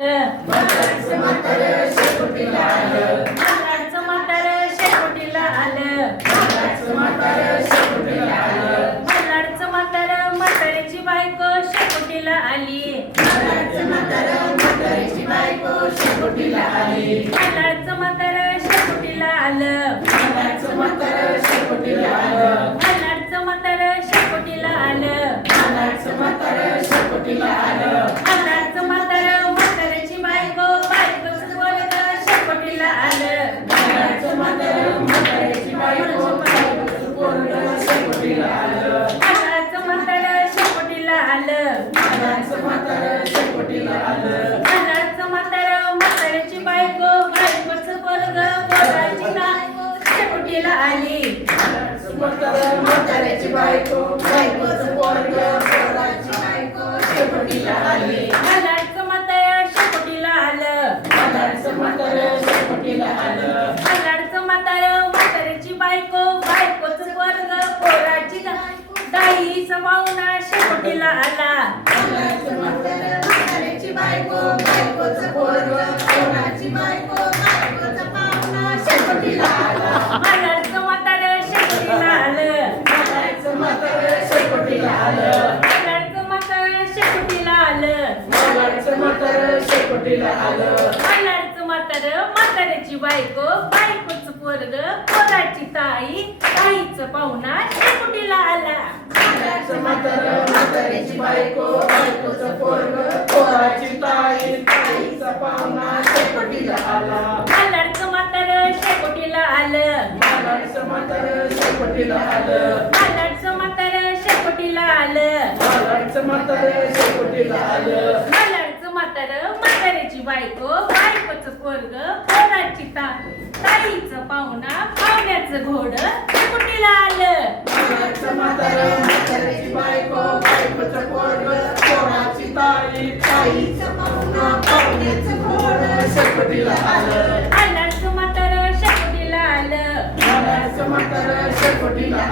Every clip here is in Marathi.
मल्हारचं म्हातारं शेकोटीला आलं. मल्हारचं म्हातारं म्हाताऱ्याची बायको शेकोटीला आली. मल्हारचं म्हातारं म्हातारीची शेकोटीला आली. मल्हारचं म्हातारं शेकोटीला आलं मल्हारचं म्हातारं शेकोटीला आलं मल्हारचं म्हातारं शेकोटीला आलं मल्हारचं म्हातारं शेकोटीला आलं मल्हारचं म्हातारं म्हाताऱ्याची बायको बायकोचं पोरगं शेकोटीला आलं मल्हारचं म्हातारं म्हातारीची बायको बायकोचं पोरगं शेकोटीला आलं मल्हारचं म्हातारं शेकोटीला आलं मल्हारचं म्हातारं शेकोटीला आलं मल्हारचं म्हातारं म्हाताऱ्याची बायको बायकोचं पोरगं पोराची बायको शेकोटीला आली? म्हाताऱ्याची बायको बायकोचं पोरगं पोराची बायको शेकोटीला आली. आलं. म्हातारं म्हाताऱ्याची बायको बायकोचं पोरगं पोराची शेकोटीला आला. मल्हारचं म्हातारं शेकोटीला आलं. मल्हारचं म्हातारं म्हाताऱ्याची बायको बायकोचं पोरग पोराची ताई ताईचं पाहुणा शेकोटीला आला. मल्हारचं म्हातारं म्हाताऱ्याची बायको बायकोचं पोरगं पोराची ताई ताईचा पाहुणा शेकोटीला आला. मल्हारचं म्हातारं शेकोटीला आलं. मल्हारचं म्हातारं शेकोटीला आलं. मल्हारचं म्हातारं शेकोटीला आलं. मल्हारचं म्हातारं शेकोटीला आलं. मल्हारचं म्हातारं म्हाताऱ्याची बायको बायकोचं पोरग पोराची ता ताईचं पाहुणा पाहुण्याचं घोड शेकोटीला आलं? मल्हारचं म्हातारं म्हाताऱ्याची बायको बायकोचं पोरगं पोराची ताई ताईचा पाहुणा पाहुण्याचं घोडं शेकोटीला आलं. म्हातारं शेकोटीला आलं. म्हातारं शेकोटीला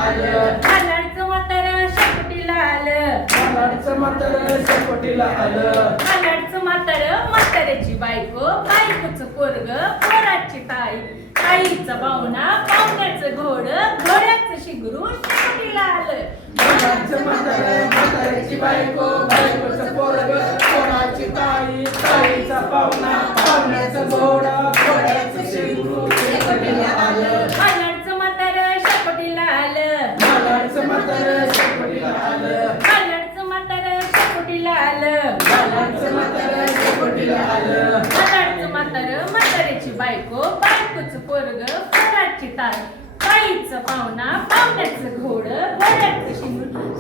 मल्हारचं म्हातारं शेकोटीला आलं. मल्हारचं म्हातारं म्हाताऱ्याची बायको बायकोचं पोरग पोराची ताई. ताईचं पाहुणा पाहुण्याचं घोड घोड्याचं शिगरू शेकोटीला आलं. मल्हारचं म्हातारं म्हाताऱ्याची बायको बायकोचं पोरगं पोराची ताई. ताईचा पाहुणा पाहुण्याचं घोडं. शेकोटीला आलं? मल्हारचं म्हातारं म्हाताऱ्याची बायको बायकोचं पोरग पोराची ताई ताईचं पाहुणा पाहुण्याचं घोड घोड्याचं शिंगरू